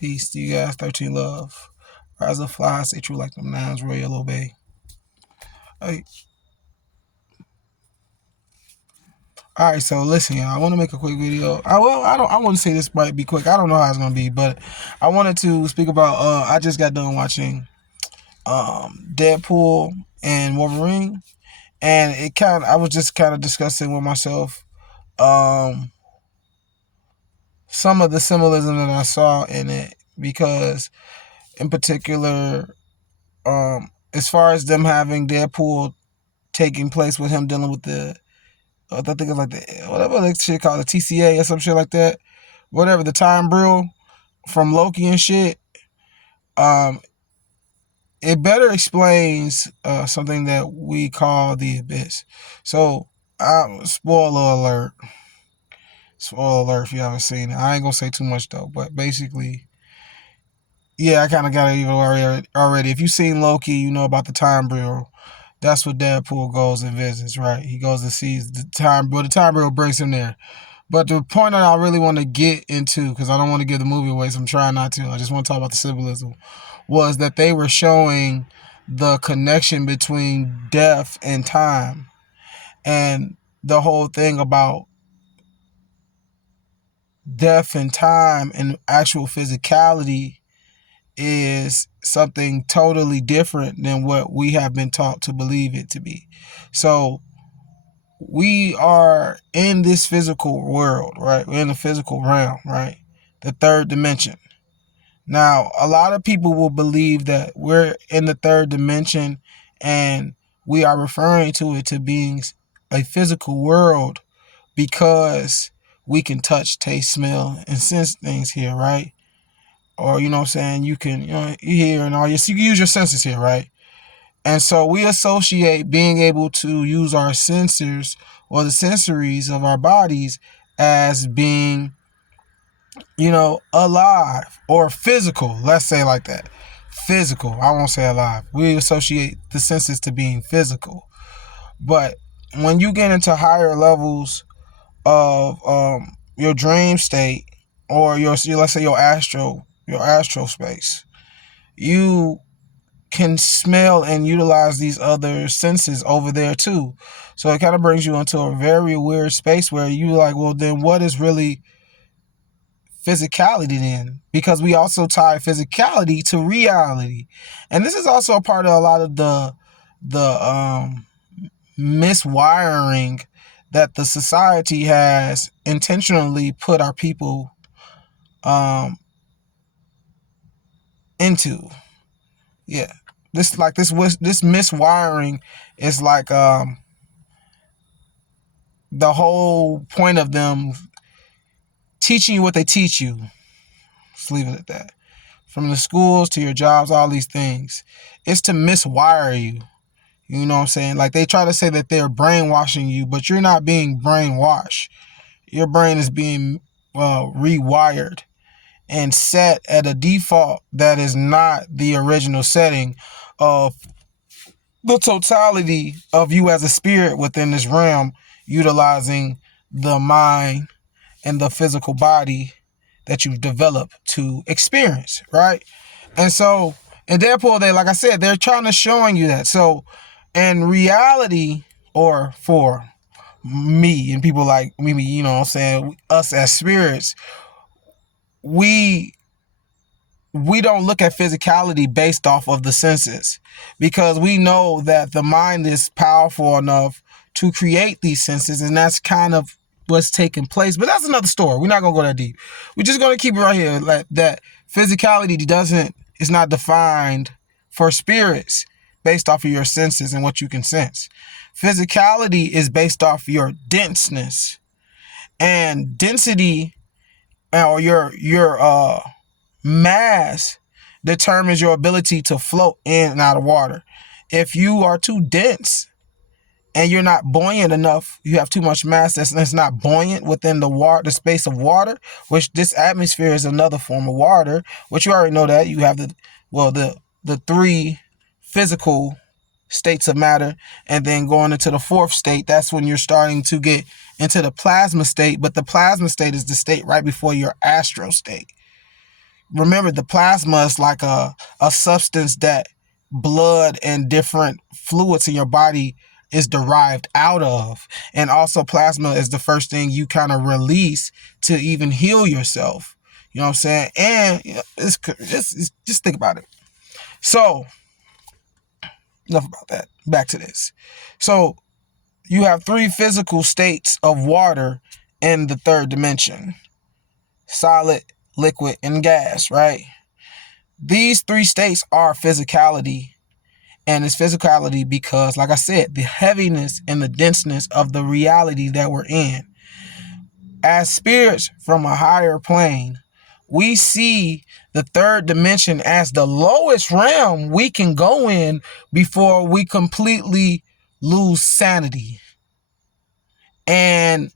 Peace to you guys. 13 love. Rise of fly. Stay true like them 9'S. Royal obey. Hey. All right, so listen, y'all. I want to make a quick video. I want to say this might be quick. I don't know how it's gonna be, but I wanted to speak about. I just got done watching Deadpool and Wolverine, and I was just kind of discussing with myself some of the symbolism that I saw in it, because in particular, as far as them having Deadpool taking place with him dealing with I think it's like whatever they shit called, the TCA or some shit like that, whatever, the time brill from Loki and shit. It better explains something that we call the abyss. So, spoiler alert if you haven't seen it. I ain't gonna say too much though, but basically, yeah, I kind of got it even already. If you've seen Loki, you know about the time brill. That's what Deadpool goes and visits, right? He goes and sees the time, but the time brill brings him there. But the point that I really want to get into, because I don't want to give the movie away, so I'm trying not to, I just want to talk about the symbolism, was that they were showing the connection between death and time. And the whole thing about death and time and actual physicality is something totally different than what we have been taught to believe it to be. So we are in this physical world, right? We're in the physical realm, right? The third dimension. Now, a lot of people will believe that we're in the third dimension and we are referring to it to being a physical world because we can touch, taste, smell, and sense things here, right? Or, you know what I'm saying, you can, hear and all you can use your senses here, right? And so we associate being able to use our sensors or the sensories of our bodies as being, alive or physical. Let's say like that. Physical. I won't say alive. We associate the senses to being physical. But when you get into higher levels of your dream state or let's say your astral space, you can smell and utilize these other senses over there too. So it kind of brings you into a very weird space where you like, well, then what is really physicality then? Because we also tie physicality to reality. And this is also a part of a lot of the miswiring that the society has intentionally put our people into. Yeah. This miswiring is like the whole point of them teaching you what they teach you. Let's leave it at that. From the schools to your jobs, all these things. It's to miswire you. You know what I'm saying? Like they try to say that they're brainwashing you, but you're not being brainwashed. Your brain is being rewired and set at a default that is not the original setting of the totality of you as a spirit within this realm, utilizing the mind and the physical body that you've developed to experience, right? And so in Deadpool, like I said, they're trying to showing you that. So in reality, or for me and people like me, you know what I'm saying, us as spirits, we don't look at physicality based off of the senses, because we know that the mind is powerful enough to create these senses, and that's kind of what's taking place. But that's another story. We're not gonna go that deep. We're just gonna keep it right here. Like that physicality is not defined for spirits based off of your senses and what you can sense. Physicality is based off your denseness, and density, or your mass, determines your ability to float in and out of water. If you are too dense and you're not buoyant enough, you have too much mass that's not buoyant within the space of water, which this atmosphere is another form of water, which you already know that. You have the three physical states of matter, and then going into the fourth state, that's when you're starting to get into the plasma state. But the plasma state is the state right before your astral state. remember, the plasma is like a substance that blood and different fluids in your body is derived out of. And also plasma is the first thing you kind of release to even heal yourself. You know what I'm saying? And it's just think about it. So enough about that. Back to this. So you have three physical states of water in the third dimension: solid, liquid, and gas, right? These three states are physicality. And it's physicality because, like I said, the heaviness and the denseness of the reality that we're in. As spirits from a higher plane, we see the third dimension as the lowest realm we can go in before we completely lose sanity. And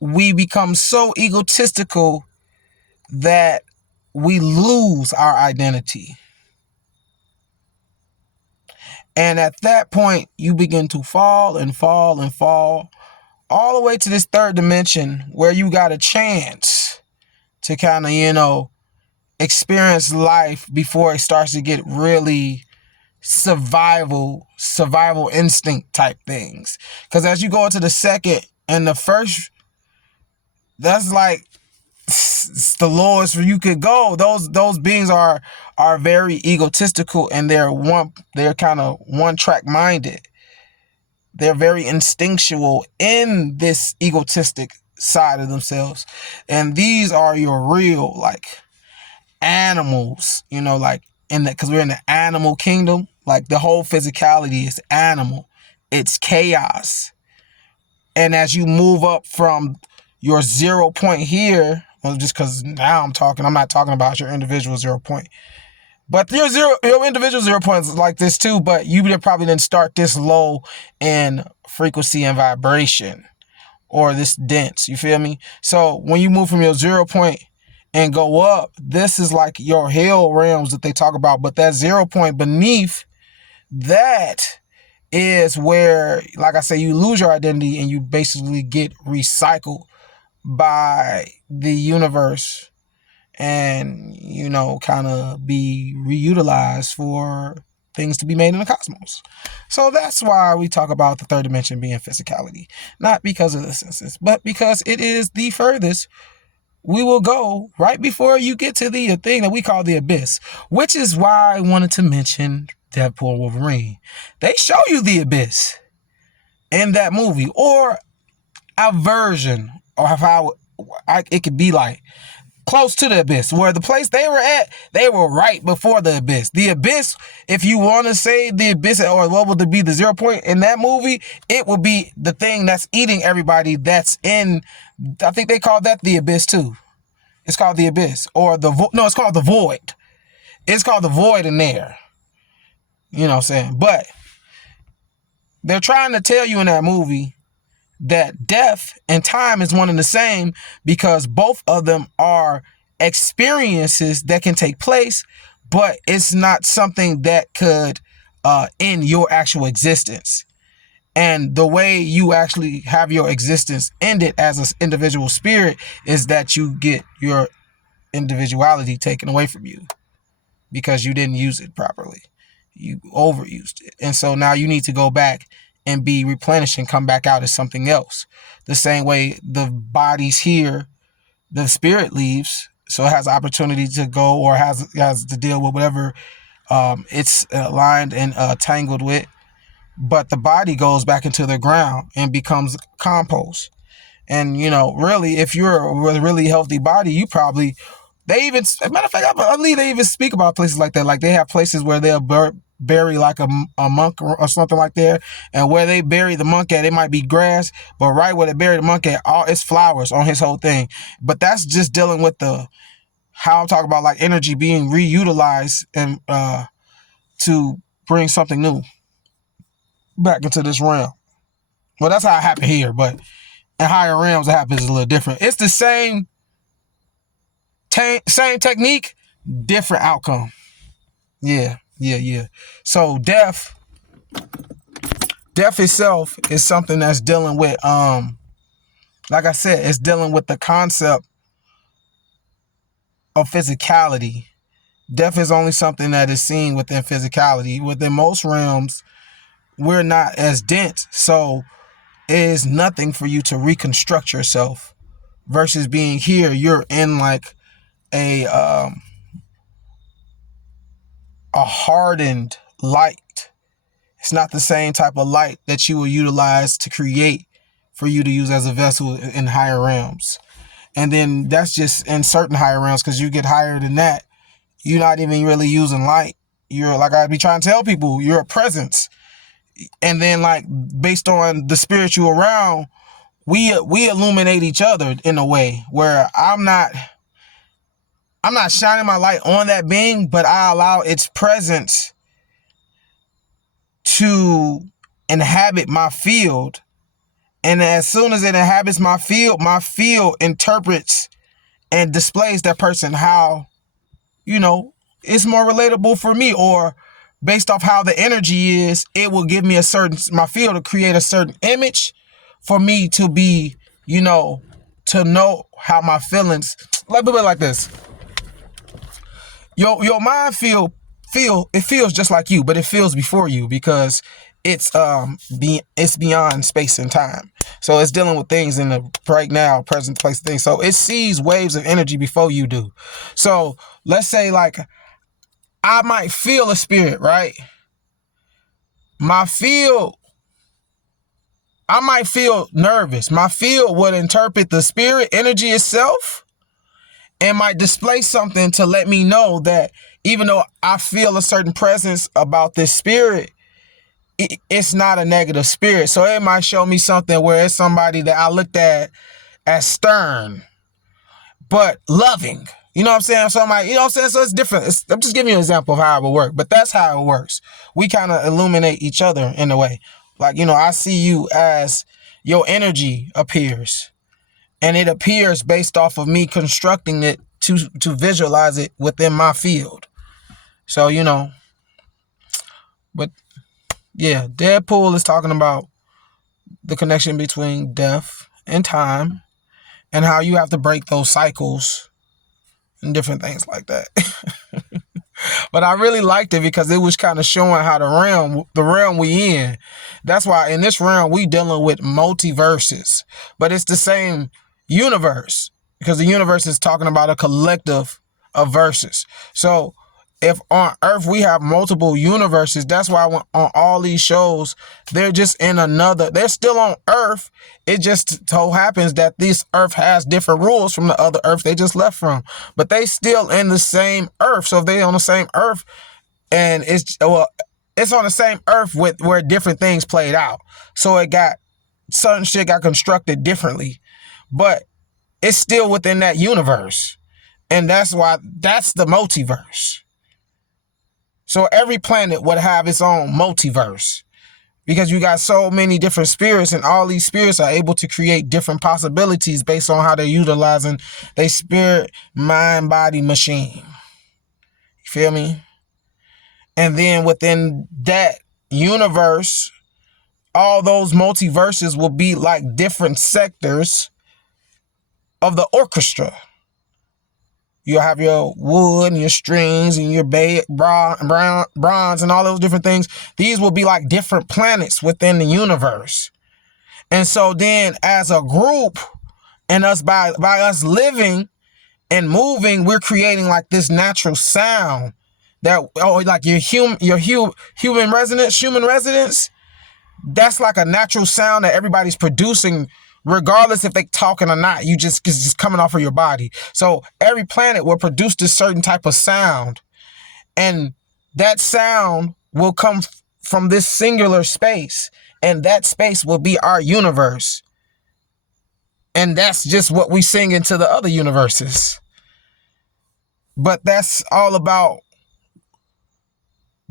we become so egotistical that we lose our identity. And at that point, you begin to fall and fall and fall all the way to this third dimension where you got a chance to kind of, experience life before it starts to get really survival instinct type things. Because as you go into the second and the first, that's like the lowest where you could go. Those beings are very egotistical, and they're kind of one track minded. They're very instinctual in this egotistic side of themselves. And these are your real, like, animals, like, because we're in the animal kingdom. Like, the whole physicality is animal. It's chaos. And as you move up from your 0 point here, well, just because now I'm not talking about your individual 0 point. But your individual 0 points like this too, but you probably didn't start this low in frequency and vibration, or this dense, you feel me? So when you move from your 0 point and go up, this is like your hell realms that they talk about. But that 0 point beneath that is where, like I say, you lose your identity and you basically get recycled by the universe and, kind of be reutilized for things to be made in the cosmos. So that's why we talk about the third dimension being physicality. Not because of the senses, but because it is the furthest we will go right before you get to the thing that we call the abyss, which is why I wanted to mention Deadpool and Wolverine. They show you the abyss in that movie, or a version of how it could be like close to the abyss, where the place they were at, they were right before the abyss. The abyss, if you want to say the abyss, or what would be the 0 point in that movie, it would be the thing that's eating everybody that's in, I think they call that the abyss too. It's called the abyss, or it's called the void. It's called the void in there. You know what I'm saying? But they're trying to tell you in that movie that death and time is one and the same, because both of them are experiences that can take place, but it's not something that could end your actual existence. And the way you actually have your existence ended as an individual spirit is that you get your individuality taken away from you because you didn't use it properly. You overused it. And so now you need to go back and be replenished and come back out as something else. The same way the body's here, the spirit leaves, so it has opportunity to go, or has to deal with whatever it's aligned and tangled with. But the body goes back into the ground and becomes compost. And, really, if you're a really healthy body, you probably, as a matter of fact, I believe they even speak about places like that. Like, they have places where they'll bury like a monk or something like that. And where they bury the monk at, it might be grass, but right where they bury the monk at, it's flowers on his whole thing. But that's just dealing with how I'm talking about, like, energy being reutilized and to bring something new back into this realm. Well, that's how it happened here, but in higher realms, it happens a little different. It's the same technique, different outcome. Yeah. So death itself is something that's dealing with, like I said, it's dealing with the concept of physicality. Death is only something that is seen within physicality. Within most realms, we're not as dense, so it is nothing for you to reconstruct yourself. Versus being here, you're in like a hardened light. It's not the same type of light that you will utilize to create for you to use as a vessel in higher realms. And then that's just in certain higher realms, because you get higher than that, you're not even really using light. You're, like I be trying to tell people, you're a presence. And then, like, based on the spiritual realm, we illuminate each other in a way where I'm not shining my light on that being, but I allow its presence to inhabit my field. And as soon as it inhabits my field interprets and displays that person how, it's more relatable for me, or based off how the energy is, it will give me my field to create a certain image for me to be, to know how my feelings, like a bit like this. Your mind it feels just like you, but it feels before you, because it's beyond space and time. So it's dealing with things in the right now, present place things. So it sees waves of energy before you do. So let's say, like, I might feel a spirit, right? I might feel nervous. My field would interpret the spirit energy itself and might display something to let me know that even though I feel a certain presence about this spirit, it's not a negative spirit. So it might show me something where it's somebody that I looked at as stern, but loving. You know what I'm saying? So I'm like, so it's different. I'm just giving you an example of how it would work, but that's how it works. We kind of illuminate each other in a way. Like, I see you as your energy appears, and it appears based off of me constructing it to visualize it within my field. So, but yeah, Deadpool is talking about the connection between death and time and how you have to break those cycles and different things like that. But I really liked it because it was kind of showing how the realm we in. That's why in this realm we dealing with multiverses, but it's the same universe, because the universe is talking about a collective of verses. So if on Earth we have multiple universes, that's why on all these shows, they're still on Earth. It just so happens that this Earth has different rules from the other Earth they just left from, but they still in the same Earth. So if they on the same Earth, and it's on the same Earth where different things played out. So certain shit got constructed differently, but it's still within that universe. And that's the multiverse. So every planet would have its own multiverse, because you got so many different spirits, and all these spirits are able to create different possibilities based on how they're utilizing their spirit, mind, body, machine. You feel me? And then within that universe, all those multiverses will be like different sectors of the orchestra. You'll have your wood and your strings and your bronze and all those different things. These will be like different planets within the universe. And so then as a group, and us by us living and moving, we're creating like this natural sound that, like your human resonance. That's like a natural sound that everybody's producing, regardless if they talking or not. It's just coming off of your body. So every planet will produce this certain type of sound, and that sound will come from this singular space, and that space will be our universe. And that's just what we sing into the other universes. But that's all about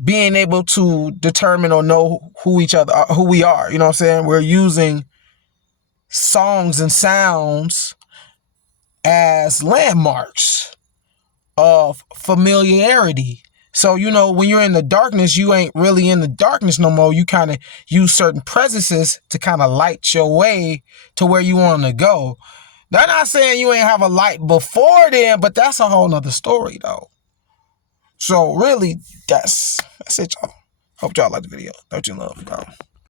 being able to determine or know who we are. You know what I'm saying? We're using songs and sounds as landmarks of familiarity. So, when you're in the darkness, you ain't really in the darkness no more. You kind of use certain presences to kind of light your way to where you want to go. They're not saying you ain't have a light before then, but that's a whole nother story though. So really, that's it, y'all. Hope y'all like the video. 13 love, bro.